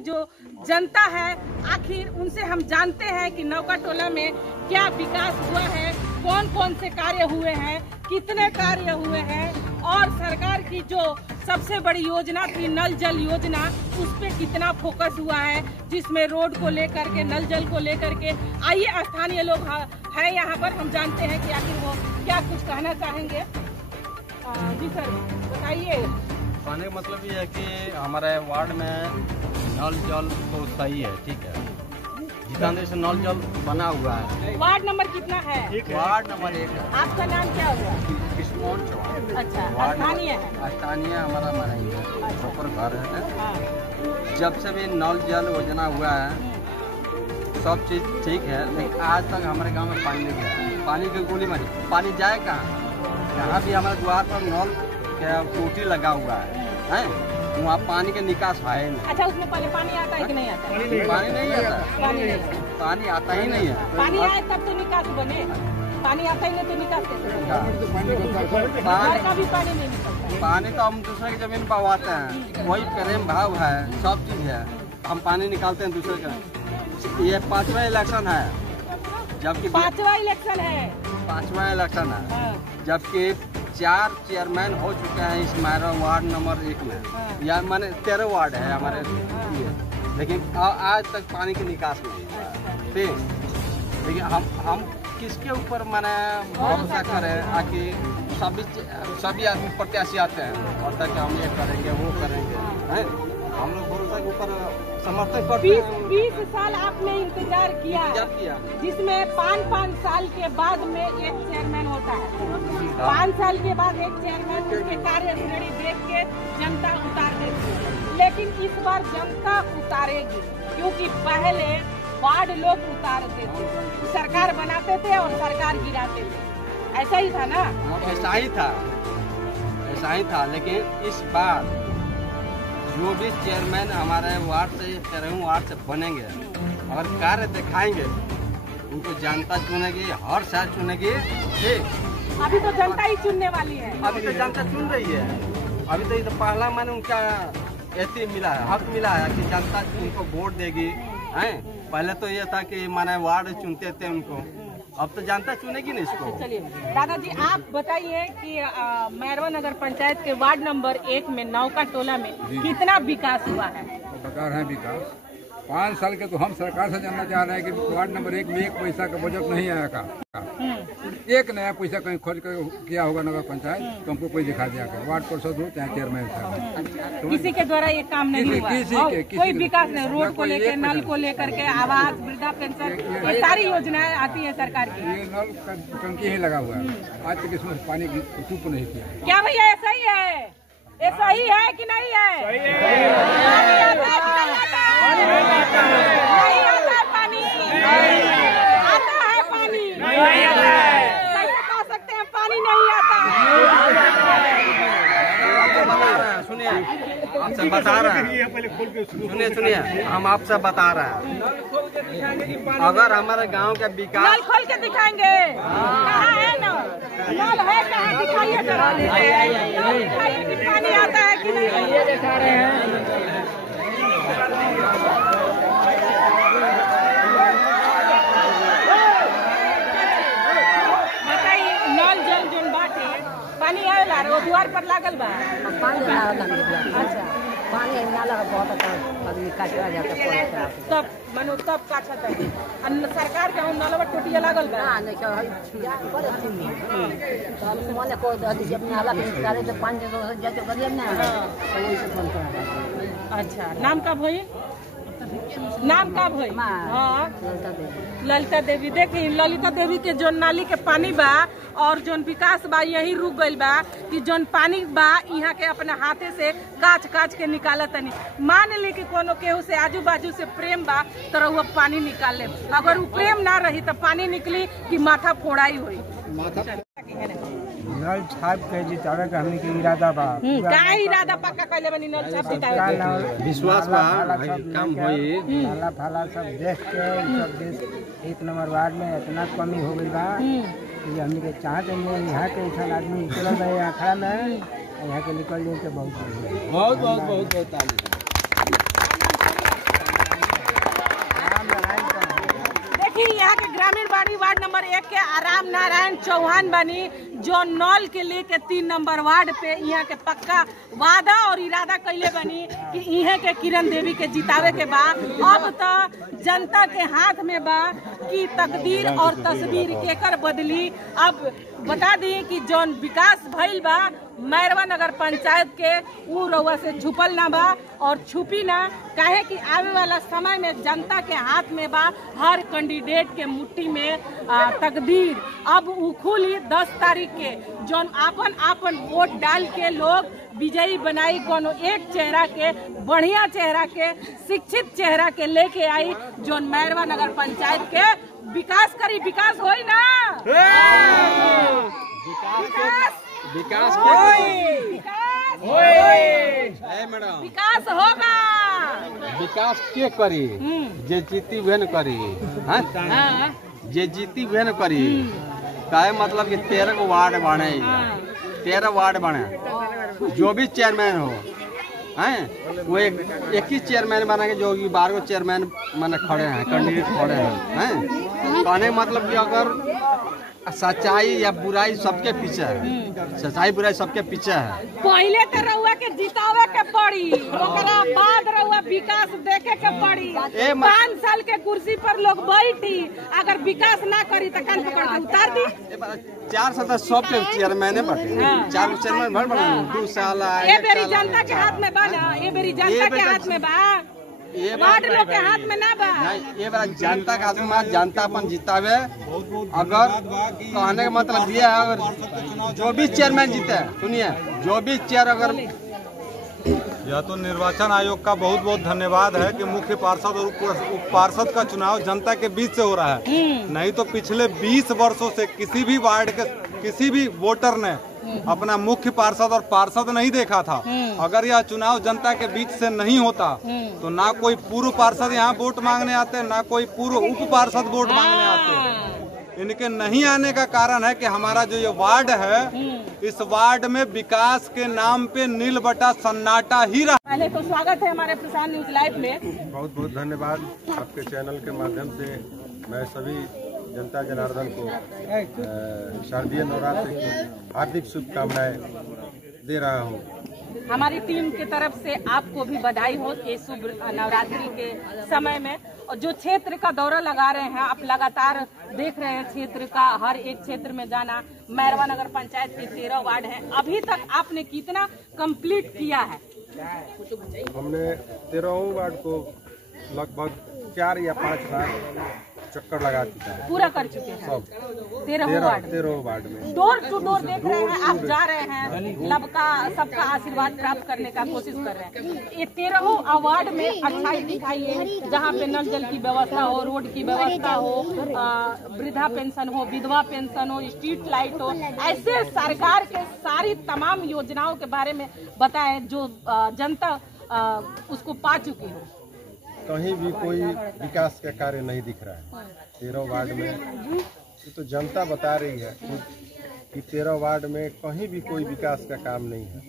की जो जनता है, आखिर उनसे हम जानते हैं कि नौका टोला में क्या विकास हुआ है, कौन कौन से कार्य हुए हैं, कितने कार्य हुए हैं और सरकार की जो सबसे बड़ी योजना थी नल जल योजना, उस पे कितना फोकस हुआ है, जिसमें रोड को लेकर के, नल जल को लेकर के। आइए स्थानीय लोग हैं यहाँ पर, हम जानते हैं कि आखिर वो क्या कुछ कहना चाहेंगे। जी सर बताइए। कहने का मतलब ये है कि हमारे वार्ड में नल जल तो सही है, ठीक है, जितना देर से नल जल बना हुआ है। वार्ड नंबर कितना है? वार्ड नंबर 1 है। आपका नाम क्या हुआ? किशमोहन चौहान। अच्छा, स्थानीय है? स्थानीय हमारा मनाई है, प्रॉपर घर है। हाँ। जब से भी नल जल योजना हुआ है सब चीज ठीक है, लेकिन आज तक हमारे गांव में पानी नहीं गया। पानी की गोली मारी, पानी जाए कहाँ? यहाँ भी हमारे द्वार पर नल टूटी लगा हुआ है, वहाँ पानी का निकास है नहीं। अच्छा, उसमें पहले पानी आता है कि नहीं आता? पानी नहीं आता, पानी आता ही नहीं है। पानी आए तब तो निकास बने, पानी आता ही नहीं तो निकास कैसे बनेगा? घर का भी पानी नहीं निकलता। पानी तो हम दूसरे की जमीन पवाते हैं, वही प्रेम भाव है, सब चीज है, हम पानी निकालते हैं दूसरे का। ये 5वां इलेक्शन है, जबकि 5वां इलेक्शन है। 5वां इलेक्शन है, हाँ। जबकि 4 चेयरमैन हो चुके हैं इस हमारा वार्ड नंबर 1 में। हाँ। या माने 13 वार्ड है हमारे लिए, लेकिन आज तक पानी की निकास नहीं है। ठीक, लेकिन हम किसके ऊपर माने भरोसा करें? आकि सभी आदमी प्रत्याशी आते हैं और तक हम ये करेंगे वो करेंगे, हैं? हम लोग भरोसा के ऊपर समर्थन करते हैं। 20 साल आपने इंतजार किया, जिसमें 5 साल के बाद में एक चेयरमैन होता है। 5 साल के बाद एक चेयरमैन उसके कार्य श्रेणी देख के जनता उतार देती है, लेकिन इस बार जनता उतारेगी, क्योंकि पहले वार्ड लोग उतारते थे, सरकार बनाते थे और सरकार गिराते थे। ऐसा ही था ना? ऐसा ही था, लेकिन इस बार जो भी चेयरमैन हमारे वार्ड से 13 वार्ड से बनेंगे और कार्य दिखाएंगे, उनको जनता चुनेगी, हर साल चुनेगी। ठीक, अभी तो जनता ही चुनने वाली है। अभी तो जनता चुन रही है। अभी तो ये तो पहला मैंने उनका ऐसे मिला है, हक मिला है कि जनता उनको वोट देगी, हैं? पहले तो ये था कि माने वार्ड चुनते थे उनको, अब तो जनता चुनेगी ना इसको। चलिए दादाजी, आप बताइए कि मैरवा नगर पंचायत के वार्ड नंबर 1 में नौका टोला में कितना विकास हुआ है? बता रहे हैं विकास 5 साल के, तो हम सरकार से जानना चाह रहे हैं कि वार्ड नंबर 1 में 1 पैसा का बजट नहीं आया का? एक नया पैसा कहीं खर्च कर किया होगा नगर पंचायत, तो हमको कोई दिखा दिया कर, वार्ड पार्षद हो चाहे चेयरमैन साहब, किसी के द्वारा ये काम नहीं हुआ। कोई विकास नहीं, रोड को लेकर, नल को लेकर के, आवास, वृद्धा पेंशन, ये सारी योजनाएं आती है सरकार की। ये नल का टंकी ही लगा हुआ है, आज तक इसमें पानी की टूप नहीं किया। क्या भैया ये सही है? ये सही है कि नहीं है? पानी आता है कि नहीं आता? नहीं आता है पानी, आता है पानी, कैसे कह सकते हैं पानी नहीं आता है? सुनिए, आपसे बता रहे हैं, सुनिए, हम आपसे बता रहे हैं, अगर हमारे गांव का विकास नल खोल के दिखाएंगे, कहाँ है नल है, कहाँ दिखाइए जरा, दिखाइए कि पानी आता है कि नहीं। ये दिखा रहे हैं। बताइए, नल जल जोन बाटे पानी आवेला रो द्वार पर लागल बा? पानी अच्छा, पानी नाला का बहुत आदमी काटवा जाता है, तब मनो तब का छत है सरकार के नलवा टोटिया लागल बा। हां नहीं क्या है बड़े अच्छी नहीं तो हम माने को अधिक अपने नाला के करे तो पानी जाते करिए ना, तो वही से फोन करा। अच्छा, नाम का भई? नाम का भई? हां, ललिता देवी। देखी, ललिता देवी के जो नाली के पानी बा और जोन विकास बा यही रुक गइल बा कि जोन पानी बा यहाँ के अपने हाथे से काच के निकालत तनी। मान ली कि कोनो केहू से आजू बाजू से प्रेम बा तो वो पानी निकाल ले, अगर वो प्रेम ना रही तो पानी निकली कि माथा फोड़ाई हुई। नल छाप के जितावे का हमनी के इरादा बा। का इरादा पक्का कइले बनी नल छाप जितावे के? विश्वास बा काम होई। नाला फाला सब देख के सब देश 1 नंबर वार्ड में इतना कमी हो गई बा कि हमनी के चाहते हैं यहाँ के ऐसा आदमी चल रहे हैं खड़ा में, यहाँ के निकल जाए तो बहुत बहुत ताली। आखिर यहाँ के ग्रामीण बाड़ी वार्ड नंबर 1 के आराम नारायण चौहान बनी जो नौल के लेके 3 नंबर वार्ड पे यहाँ के पक्का वादा और इरादा कैले बनी कि इहे के किरण देवी के जितावे के बा। अब तो जनता के हाथ में बा कि तकदीर और तस्वीर केकर बदली। अब बता दी कि जौन विकास भइल बा मैरवा नगर पंचायत के उ रउआ से छुपल ना बा और छुपी ना, काहे कि आवे वाला समय में जनता के हाथ में बा, हर कैंडिडेट के मुट्ठी में तकदीर। अब उ खुली 10 तारीख के जौन आपन आपन वोट डाल के लोग विजयी बनाई, कोनो एक चेहरा के, बढ़िया चेहरा के, शिक्षित चेहरा के लेके आई जौन मैरवा नगर पंचायत के विकास करी। विकास होई ना, विकास मैडम विकास होगा। विकास के करी जे जीती वेन करी, हाँ? जे जीती वेन करी। काहे मतलब कि 13 को वार्ड बने, 13 वार्ड बने, जो भी चेयरमैन हो हैं वो एक ही चेयरमैन बना के, जो 12 को चेयरमैन माने खड़े हैं, कैंडिडेट खड़े हैं। कहने मतलब कि अगर सच्चाई या बुराई सबके पीछे है, सच्चाई बुराई सबके पीछे है। पहले तो रउआ के जितावे के पड़ी, ओकरा बाद रउआ विकास देखे के पड़ी। 5 साल के कुर्सी पर लोग बैठी, अगर विकास ना करी तो कान पकड़ के उतार दी। 4 सदस्य सबके चेयरमैन बटे, 4 चेयरमैन भर बना 2 साल। ये बेरी जनता के हाथ में बा ना, ये बेरी जनता के हाथ में बा, वार्ड लोग के हाथ में ना बा। नहीं, ये बात जनता का हाथ में, जनता अपन जितावे। अगर कहने का मतलब ये है, अगर जो भी चेयरमैन जीते, सुनिए, जो भी चेयर अगर यह तो निर्वाचन आयोग का बहुत बहुत धन्यवाद है कि मुख्य पार्षद और उप पार्षद का चुनाव जनता के बीच से हो रहा है। नहीं तो पिछले 20 वर्षों से किसी भी वार्ड के किसी भी वोटर ने अपना मुख्य पार्षद और पार्षद नहीं देखा था। अगर यह चुनाव जनता के बीच से नहीं होता तो ना कोई पूर्व पार्षद यहाँ वोट मांगने आते, ना कोई पूर्व उप पार्षद वोट मांगने आते। इनके नहीं आने का कारण है कि हमारा जो ये वार्ड है, इस वार्ड में विकास के नाम पे नील बटा सन्नाटा ही रहा। पहले तो स्वागत है हमारे प्रसाद न्यूज लाइव में। बहुत बहुत धन्यवाद। आपके चैनल के माध्यम से मैं सभी जनता जनार्दन को शारदीय नवरात्रि की हार्दिक शुभकामनाएं दे रहा हूँ। हमारी टीम की तरफ से आपको भी बधाई हो ये शुभ नवरात्रि के समय में। और जो क्षेत्र का दौरा लगा रहे हैं, आप लगातार देख रहे हैं क्षेत्र का, हर एक क्षेत्र में जाना। मैरवा नगर पंचायत के 13 वार्ड हैं, अभी तक आपने कितना कंप्लीट किया है? हमने 13 वार्ड को लगभग 4 या 5 बार चक्कर लगा चुका है, पूरा कर चुके हैं। सब 13 वार्ड में डोर टू डोर देख रहे हैं, आप जा रहे हैं, सबका आशीर्वाद प्राप्त करने का कोशिश कर रहे हैं। ये 13 वार्ड में अच्छाई दिखाइए, जहाँ पे नल जल की व्यवस्था हो, रोड की व्यवस्था हो, वृद्धा पेंशन हो, विधवा पेंशन हो, स्ट्रीट लाइट हो, ऐसे सरकार के सारी तमाम योजनाओं के बारे में बताएं जो जनता उसको पा चुकी हो। कहीं भी कोई विकास का कार्य नहीं दिख रहा है 13 वार्ड में। ये तो जनता बता रही है कि 13 वार्ड में कहीं भी कोई विकास का काम नहीं है।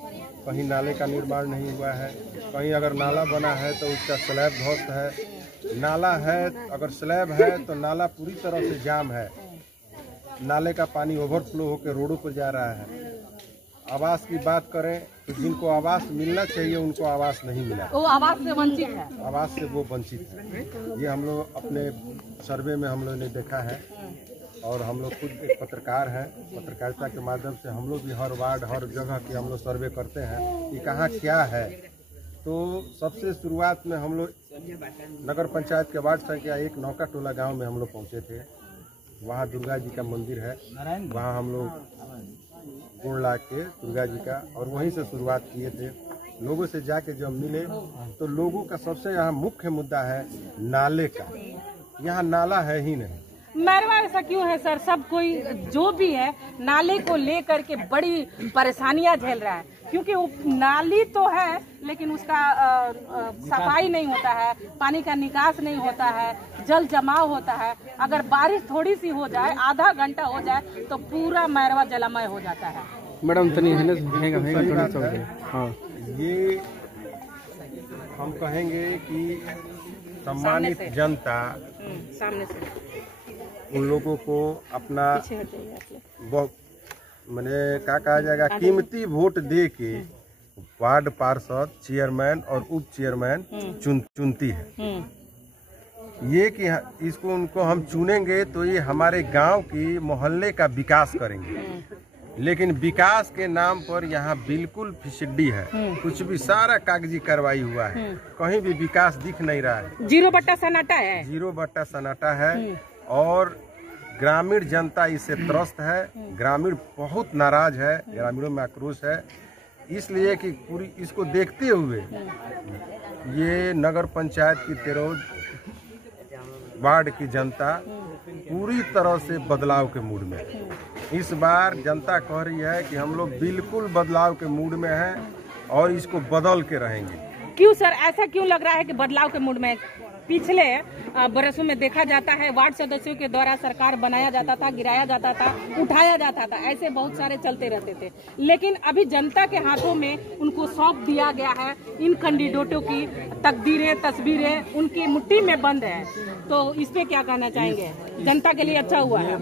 कहीं नाले का निर्माण नहीं हुआ है, कहीं अगर नाला बना है तो उसका स्लैब ध्वस्त है, नाला है अगर स्लैब है तो नाला पूरी तरह से जाम है, नाले का पानी ओवरफ्लो होकर रोडों पर जा रहा है। आवास की बात करें तो जिनको आवास मिलना चाहिए उनको आवास नहीं मिला, वो आवास से वंचित है, आवास से वो वंचित है। ये हम लोग अपने सर्वे में हम लोग ने देखा है और हम लोग खुद एक पत्रकार हैं। पत्रकारिता के माध्यम से हम लोग भी हर वार्ड हर जगह की हम लोग सर्वे करते हैं कि कहाँ क्या है। तो सबसे शुरुआत में हम लोग नगर पंचायत के वार्ड संख्या 1 नौका टोला गाँव में हम लोग पहुँचे थे। वहाँ दुर्गा जी का मंदिर है, वहाँ हम लोग गुड़ ला के दुर्गा जी का, और वहीं से शुरुआत किए थे। लोगों से जाके जब मिले तो लोगों का सबसे यहाँ मुख्य मुद्दा है नाले का। यहाँ नाला है ही नहीं। मैरवा ऐसा क्यों है सर? सब कोई जो भी है नाले को लेकर के बड़ी परेशानियां झेल रहा है, क्योंकि नाली तो है लेकिन उसका सफाई नहीं होता है, पानी का निकास नहीं होता है, जल जमाव होता है। अगर बारिश थोड़ी सी हो जाए, आधा घंटा हो जाए तो पूरा मैरवा जलमय हो जाता है। मैडम तनी हाँ, ये हम कहेंगे कि सम्मानित जनता सामने से उन लोगों को अपना मैंने क्या कहा जाएगा कीमती वोट दे के वार्ड पार्षद, चेयरमैन और उप चेयरमैन चुनती है। ये कि इसको उनको हम चुनेंगे तो ये हमारे गांव की मोहल्ले का विकास करेंगे, लेकिन विकास के नाम पर यहाँ बिल्कुल फिसड्डी है। कुछ भी सारा कागजी कार्रवाई हुआ है, कहीं भी विकास दिख नहीं रहा है। 0 सन्नाटा है, 0 सन्नाटा है और ग्रामीण जनता इससे त्रस्त है। ग्रामीण बहुत नाराज है, ग्रामीणों में आक्रोश है, इसलिए कि पूरी इसको देखते हुए ये नगर पंचायत की 13 वार्ड की जनता पूरी तरह से बदलाव के मूड में। इस बार जनता कह रही है कि हम लोग बिल्कुल बदलाव के मूड में हैं और इसको बदल के रहेंगे। क्यों सर, ऐसा क्यों लग रहा है कि बदलाव के मूड में? पिछले बरसों में देखा जाता है वार्ड सदस्यों के द्वारा सरकार बनाया जाता था, गिराया जाता था, उठाया जाता था, ऐसे बहुत सारे चलते रहते थे। लेकिन अभी जनता के हाथों में उनको सौंप दिया गया है। इन कैंडिडेटों की तकदीरें, तस्वीरें उनकी मुट्ठी में बंद है। तो इस पे क्या कहना चाहेंगे? जनता के लिए अच्छा हुआ है?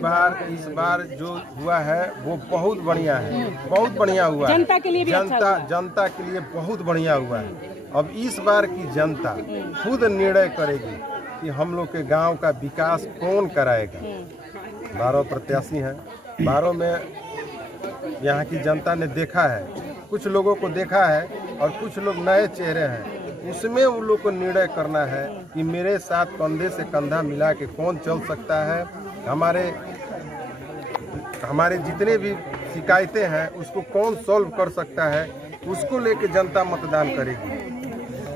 इस बार जो हुआ है वो बहुत बढ़िया है, बहुत बढ़िया हुआ है। जनता के लिए भी जनता के लिए बहुत बढ़िया हुआ है। अब इस बार की जनता खुद निर्णय करेगी कि हम लोग के गांव का विकास कौन कराएगा। 12 प्रत्याशी हैं, 12 में यहाँ की जनता ने देखा है, कुछ लोगों को देखा है और कुछ लोग नए चेहरे हैं। उसमें उन लोग को निर्णय करना है कि मेरे साथ कंधे से कंधा मिला के कौन चल सकता है। हमारे जितने भी शिकायतें हैं उसको कौन सॉल्व कर सकता है, उसको लेके जनता मतदान करेगी।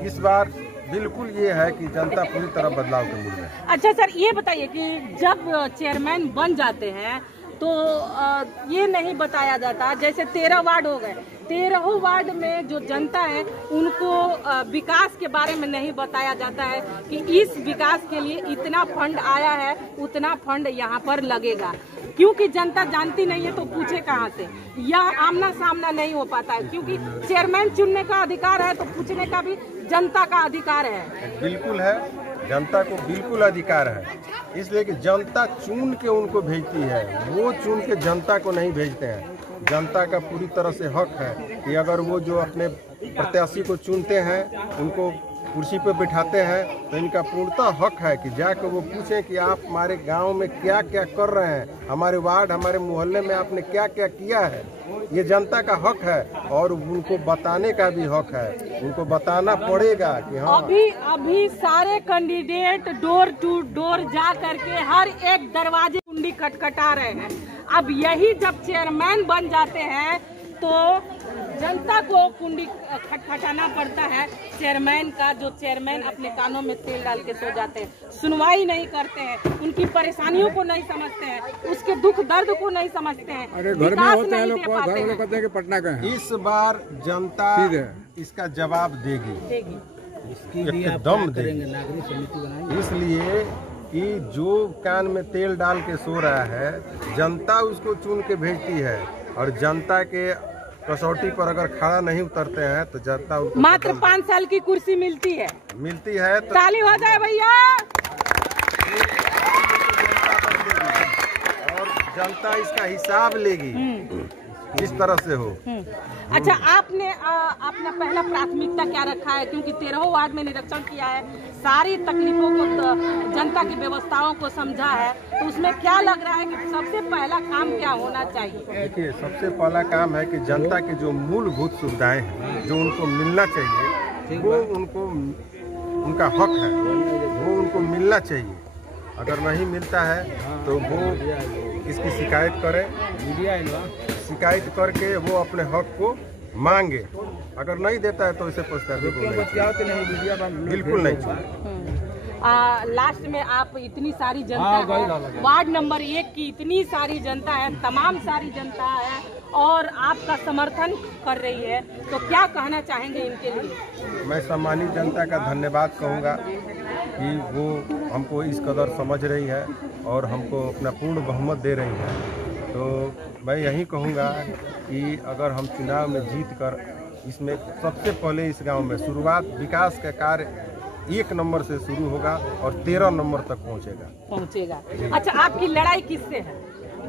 इस बार बिल्कुल ये है कि जनता पूरी तरह बदलाव के मूड में। अच्छा सर, ये बताइए कि जब चेयरमैन बन जाते हैं तो ये नहीं बताया जाता, जैसे 13 वार्ड हो गए, 13 वार्ड में जो जनता है उनको विकास के बारे में नहीं बताया जाता है कि इस विकास के लिए इतना फंड आया है, उतना फंड यहाँ पर लगेगा। क्योंकि जनता जानती नहीं है तो पूछे कहाँ से? यह आमना सामना नहीं हो पाता है, क्योंकि चेयरमैन चुनने का अधिकार है तो पूछने का भी जनता का अधिकार है। बिल्कुल है, जनता को बिल्कुल अधिकार है, इसलिए कि जनता चुन के उनको भेजती है, वो चुन के जनता को नहीं भेजते हैं। जनता का पूरी तरह से हक है कि अगर वो जो अपने प्रत्याशी को चुनते हैं, उनको कुर्सी पर बिठाते हैं, तो इनका पूर्णतः हक है कि जाकर वो पूछें कि आप हमारे गांव में क्या क्या कर रहे हैं, हमारे वार्ड, हमारे मोहल्ले में आपने क्या क्या किया है। ये जनता का हक है और उनको बताने का भी हक है, उनको बताना पड़ेगा कि हाँ। अभी सारे कैंडिडेट डोर टू डोर जा करके हर एक दरवाजे कुंडी खटखटा रहे हैं। अब यही जब चेयरमैन बन जाते हैं तो जनता को कुंडी खटखटाना पड़ता है चेयरमैन का। जो चेयरमैन अपने कानों में तेल डाल के सो जाते हैं, सुनवाई नहीं करते हैं, उनकी परेशानियों को नहीं समझते हैं, उसके दुख दर्द को नहीं समझते हैं। अरे घर में होते हैं लोग, घर वाले कहते हैं कि पटना का है। इस बार जनता इसका जवाब देगी, एकदम देगी। इसलिए कि जो कान में तेल डाल के सो रहा है, जनता उसको चुन के भेजती है और जनता के कसौटी पर अगर खड़ा नहीं उतरते हैं तो जनता उनको मात्र 5 साल की कुर्सी मिलती है तो ताली हो जाए भैया। और जनता इसका हिसाब लेगी जिस तरह से हो। अच्छा, आपने अपना पहला प्राथमिकता क्या रखा है? क्योंकि 13 वार्ड में निरीक्षण किया है, सारी तकलीफों को, जनता की व्यवस्थाओं को समझा है, तो उसमें क्या लग रहा है कि सबसे पहला काम क्या होना चाहिए? देखिए, सबसे पहला काम है कि जनता की जो मूलभूत सुविधाएं हैं, जो उनको मिलना चाहिए, वो उनका हक है, वो उनको मिलना चाहिए। अगर नहीं मिलता है तो वो इसकी शिकायत करें, शिकायत करके वो अपने हक को मांगे। अगर नहीं देता है तो इसे पछतावे बिल्कुल नहीं छोड़े। लास्ट में आप इतनी सारी जनता है, वार्ड नंबर 1 की इतनी सारी जनता है, तमाम सारी जनता है और आपका समर्थन कर रही है, तो क्या कहना चाहेंगे इनके लिए? मैं सम्मानित जनता का धन्यवाद कहूँगा कि वो हमको इस कदर समझ रही है और हमको अपना पूर्ण बहुमत दे रही है। तो मैं यही कहूँगा कि अगर हम चुनाव में जीत कर, इसमें सबसे पहले इस गांव में शुरुआत विकास का कार्य 1 नंबर से शुरू होगा और 13 नंबर तक पहुंचेगा। अच्छा, आपकी लड़ाई किससे है?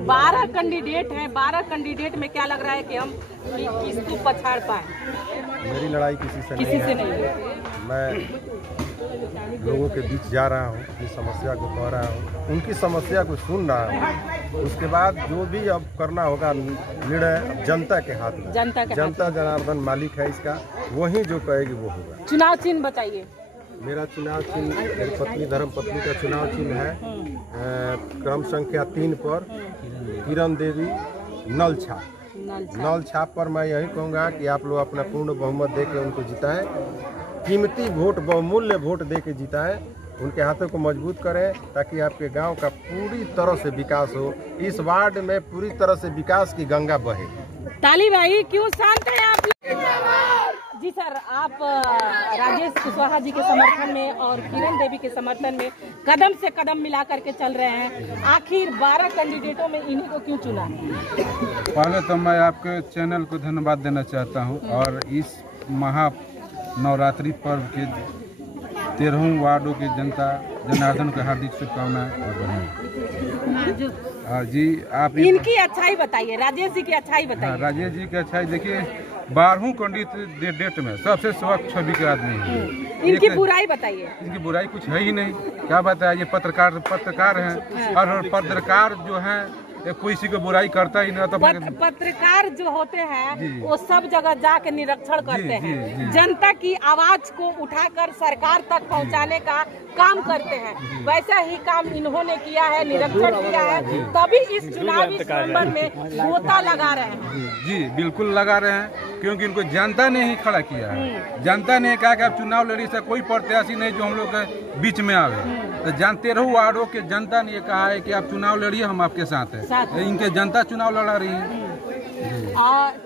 12 कैंडिडेट हैं, 12 कैंडिडेट में क्या लग रहा है कि हम किसको पछाड़ पाए? मेरी लड़ाई किसी से नहीं है। मैं लोगों के बीच जा रहा हूँ, अपनी समस्या को कह रहा हूँ, उनकी समस्या को सुन रहा हूँ। उसके बाद जो भी अब करना होगा निर्णय जनता के हाथ में। जनता जनार्दन मालिक है इसका, वही जो कहेगी वो होगा। चुनाव चिन्ह बताइए। मेरा चुनाव चिन्ह मेरी पत्नी धर्म पत्नी का चुनाव चिन्ह है क्रम संख्या 3 पर किरण देवी नल छाप पर मैं यही कहूँगा कि आप लोग अपना पूर्ण बहुमत दे के उनको जिताएं, कीमती वोट बहुमूल्य वोट दे के जिताएं, उनके हाथों को मजबूत करें ताकि आपके गांव का पूरी तरह से विकास हो। इस वार्ड में पूरी तरह से विकास की गंगा बहे। ताली भाई क्यों शांत है आप? जी सर, आप राजेश कुशवाहा जी के समर्थन में और किरण देवी के समर्थन में कदम से कदम मिला करके चल रहे हैं। आखिर 12 कैंडिडेटों में इन्हीं को क्यों चुना? पहले तो मैं आपके चैनल को धन्यवाद देना चाहता हूं और इस महा नवरात्रि पर्व के 13वें वार्डों की जनता जनार्दन को हार्दिक शुभकामनाएं और बधाई। जी आप इनकी अच्छाई बताइए, राजेश जी की अच्छाई बताइए। राजेश जी की अच्छाई देखिए, 12वीं कैंडिडेट में सबसे स्वच्छ छवि के आदमी है। इनकी बुराई बताइए। इनकी बुराई कुछ है ही नहीं, क्या बताया, ये पत्रकार हैं और पत्रकार जो है कोई किसी को बुराई करता ही नहीं। तो पत्रकार जो होते हैं वो सब जगह जाके निरीक्षण करते हैं, जनता की आवाज को उठाकर सरकार तक पहुंचाने का काम करते हैं। वैसा ही काम इन्होंने किया है, निरीक्षण किया है, तभी इस चुनावी स्वयंवर में गोता लगा रहे हैं। जी बिल्कुल लगा रहे हैं, क्योंकि इनको जनता ने ही खड़ा किया है। जनता ने कहा कि आप चुनाव लड़ी से कोई प्रत्याशी नहीं जो हम लोग के बीच में आवे। तो 13 वार्डों के जनता ने कहा है कि आप चुनाव लड़िए, हम आपके साथ हैं। इनके जनता चुनाव लड़ा रही है।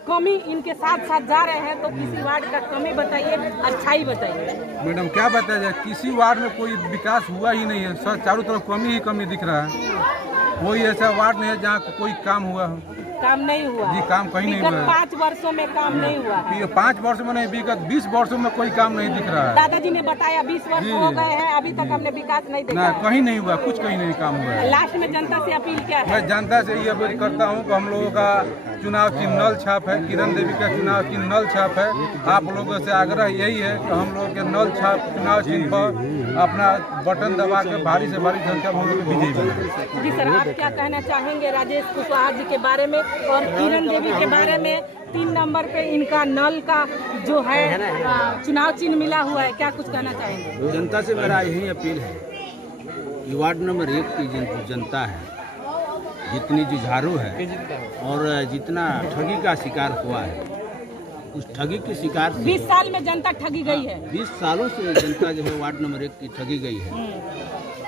कमी इनके साथ साथ जा रहे हैं, तो किसी वार्ड का कमी बताइए, अच्छाई बताइए। मैडम क्या बताया जाए, किसी वार्ड में कोई विकास हुआ ही नहीं है, सब चारों तरफ कमी ही कमी दिख रहा है। कोई ऐसा वार्ड नहीं है जहाँ कोई काम हुआ हो। काम नहीं हुआ जी, काम कहीं नहीं हुआ है। 5 वर्षों में काम नहीं हुआ है। 5 वर्षों में नहीं, विगत 20 वर्षों में कोई काम नहीं दिख रहा है। दादाजी ने बताया 20 वर्ष हो गए हैं, अभी तक हमने विकास नहीं देखा। ना, कहीं नहीं हुआ, कुछ कहीं नहीं काम हुआ है। लास्ट में जनता से अपील क्या है? मैं जनता से ये अपील करता हूँ कि हम लोगों का चुनाव चिन्ह नल छाप है, किरण देवी का चुनाव चिन्ह नल छाप है। आप लोगों से आग्रह यही है कि हम लोग के नल छाप चुनाव चिन्ह पर अपना बटन दबा के भारी से भारी संख्या में हम लोग विजयी बने। जी सर, आप क्या कहना चाहेंगे राजेश कुशवाहा जी के बारे में और किरण देवी के बारे में? 3 नंबर पे इनका नल का जो है चुनाव चिन्ह मिला हुआ है, क्या कुछ कहना चाहेंगे? जनता से मेरा यही अपील है कि वार्ड नंबर 1 की जनता है, जितनी जुझारू है और जितना ठगी का शिकार हुआ है, उस ठगी के शिकार से 20 साल में जनता ठगी गई है। 20 सालों से जनता जो है वार्ड नंबर 1 की ठगी गई है।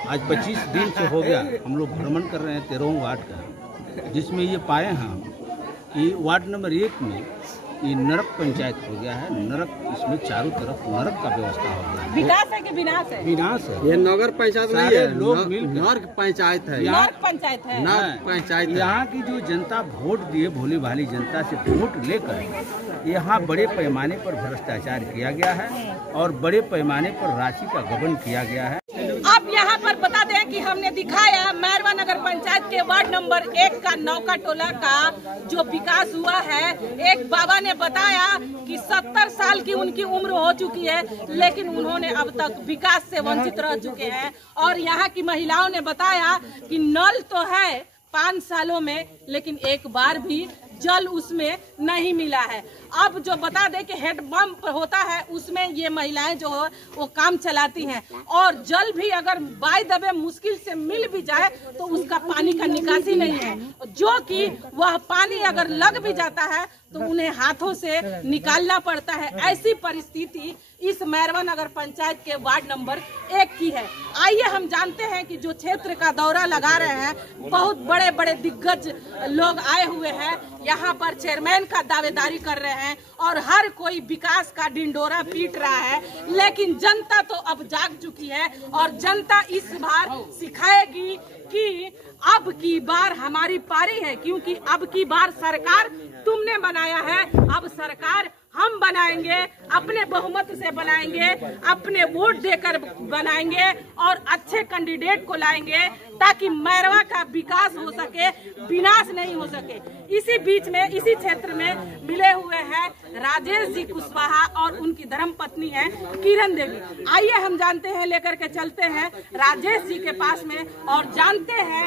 आज 25 दिन से हो गया हम लोग भ्रमण कर रहे हैं 13वें वार्ड का, जिसमें ये पाए हैं कि वार्ड नंबर 1 में ये नरक पंचायत हो गया है। नरक, इसमें चारों तरफ नरक का व्यवस्था हो गया है। विकास है कि विनाश है? विनाश है। ये नगर पंचायत नहीं सारे है, लोग मिल नर्क पंचायत है। नर्क पंचायत है। नर्क पंचायत है। यहाँ की जो जनता वोट दिए, भोली भाली जनता से वोट लेकर यहाँ बड़े पैमाने पर भ्रष्टाचार किया गया है और बड़े पैमाने पर राशि का गबन किया गया है। अब यहाँ पर बता दें कि हमने दिखाया मैरवा नगर पंचायत के वार्ड नंबर 1 का नौका टोला का जो विकास हुआ है। एक बाबा ने बताया कि 70 साल की उनकी उम्र हो चुकी है, लेकिन उन्होंने अब तक विकास से वंचित रह चुके हैं। और यहाँ की महिलाओं ने बताया कि नल तो है 5 सालों में, लेकिन एक बार भी जल उसमें नहीं मिला है। अब जो बता दें कि हेड पंप होता है, उसमें ये महिलाएं जो है वो काम चलाती हैं, और जल भी अगर बाय दबे मुश्किल से मिल भी जाए तो उसका पानी का निकासी नहीं है, जो कि वह पानी अगर लग भी जाता है तो उन्हें हाथों से निकालना पड़ता है। ऐसी परिस्थिति इस मैरवा नगर पंचायत के वार्ड नंबर 1 की है। आइए हम जानते हैं कि जो क्षेत्र का दौरा लगा रहे हैं, बहुत बड़े बड़े दिग्गज लोग आए हुए हैं, यहाँ पर चेयरमैन का दावेदारी कर रहे हैं और हर कोई विकास का ढिंडोरा पीट रहा है। लेकिन जनता तो अब जाग चुकी है और जनता इस बार सिखाएगी कि अब की बार हमारी पारी है, क्योंकि अब की बार सरकार तुमने बनाया है, अब सरकार हम बनाएंगे, अपने बहुमत से बनाएंगे, अपने वोट देकर बनाएंगे और अच्छे कैंडिडेट को लाएंगे ताकि मैरवा का विकास हो सके, विनाश नहीं हो सके। इसी बीच में इसी क्षेत्र में मिले हुए हैं राजेश जी कुशवाहा और उनकी धर्मपत्नी है किरण देवी। आइए हम जानते हैं, लेकर के चलते हैं राजेश जी के पास में और जानते हैं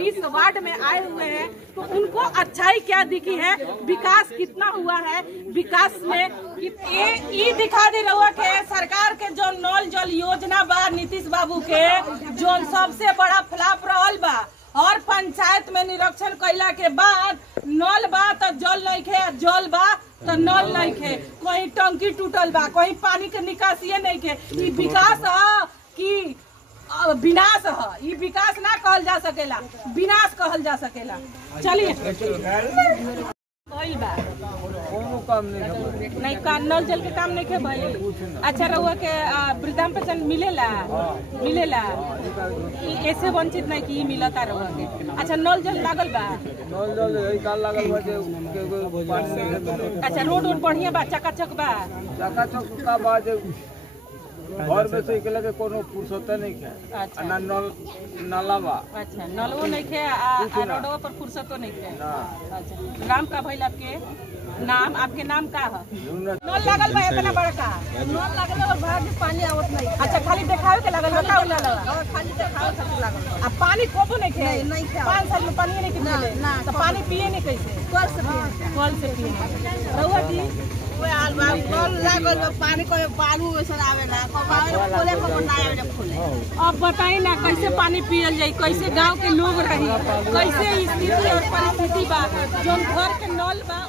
इस वार्ड में आए हुए हैं तो उनको अच्छाई क्या दिखी है, विकास कितना हुआ है, विकास में ये दिखा दे रहा है सरकार के जो नल जल योजना बा नीतीश बाबू के जो सबसे बड़ा फ्लॉप रहल बा। और पंचायत में निरीक्षण कैला के बाद नल बा तो जल नहीं खे, जल बा तो नल नहीं खे, कहीं टंकी टूटल बा, कहीं पानी के निकासी नहीं खे। ये विकास है कि विनाश है? ये विकास ना कहल जा सकेला, विनाश कहल जा सकेला। चलिए काम नहीं का नल जल के काम नहीं खे भाई। अच्छा रहुआ के वृद्धा पेंशन मिलेला? ऐसे वंचित नहीं की मिलता रहुआ के। अच्छा नल जल लागल बा? नल जल लागल बा। अच्छा रोड बढ़िया बा, चकाचक बा? चकाचक का बाद घर में से के कोनो फुर्सत नहीं है। अच्छा ना नल नाला बा। अच्छा नलवो नहीं खे आ रोडवा पर फुर्सतो नहीं खे। अच्छा नाम का भइल आपके? नाम आपके नाम का है? नल लागल बा इतना बड़का? नल लागल और बाहर से पानी आवत नहीं। अच्छा खाली देखावे के लागल बा? खाली देखावे खातिर लागल। अब पानी कोबो नहीं खे? नहीं खे। 5 साल में पानी नहीं कितने? तो पानी पिए नहीं कैसे? कल से पिए। रहुआ जी नल लागल बा, पानी को बालू वैसे आवेला, खोले को ना आवेला खोले। अब बताई ना कैसे पानी पियल जाई, कैसे गांव के लोग रही, कैसे स्थिति और परिस्थिति बा। जो घर के नल बा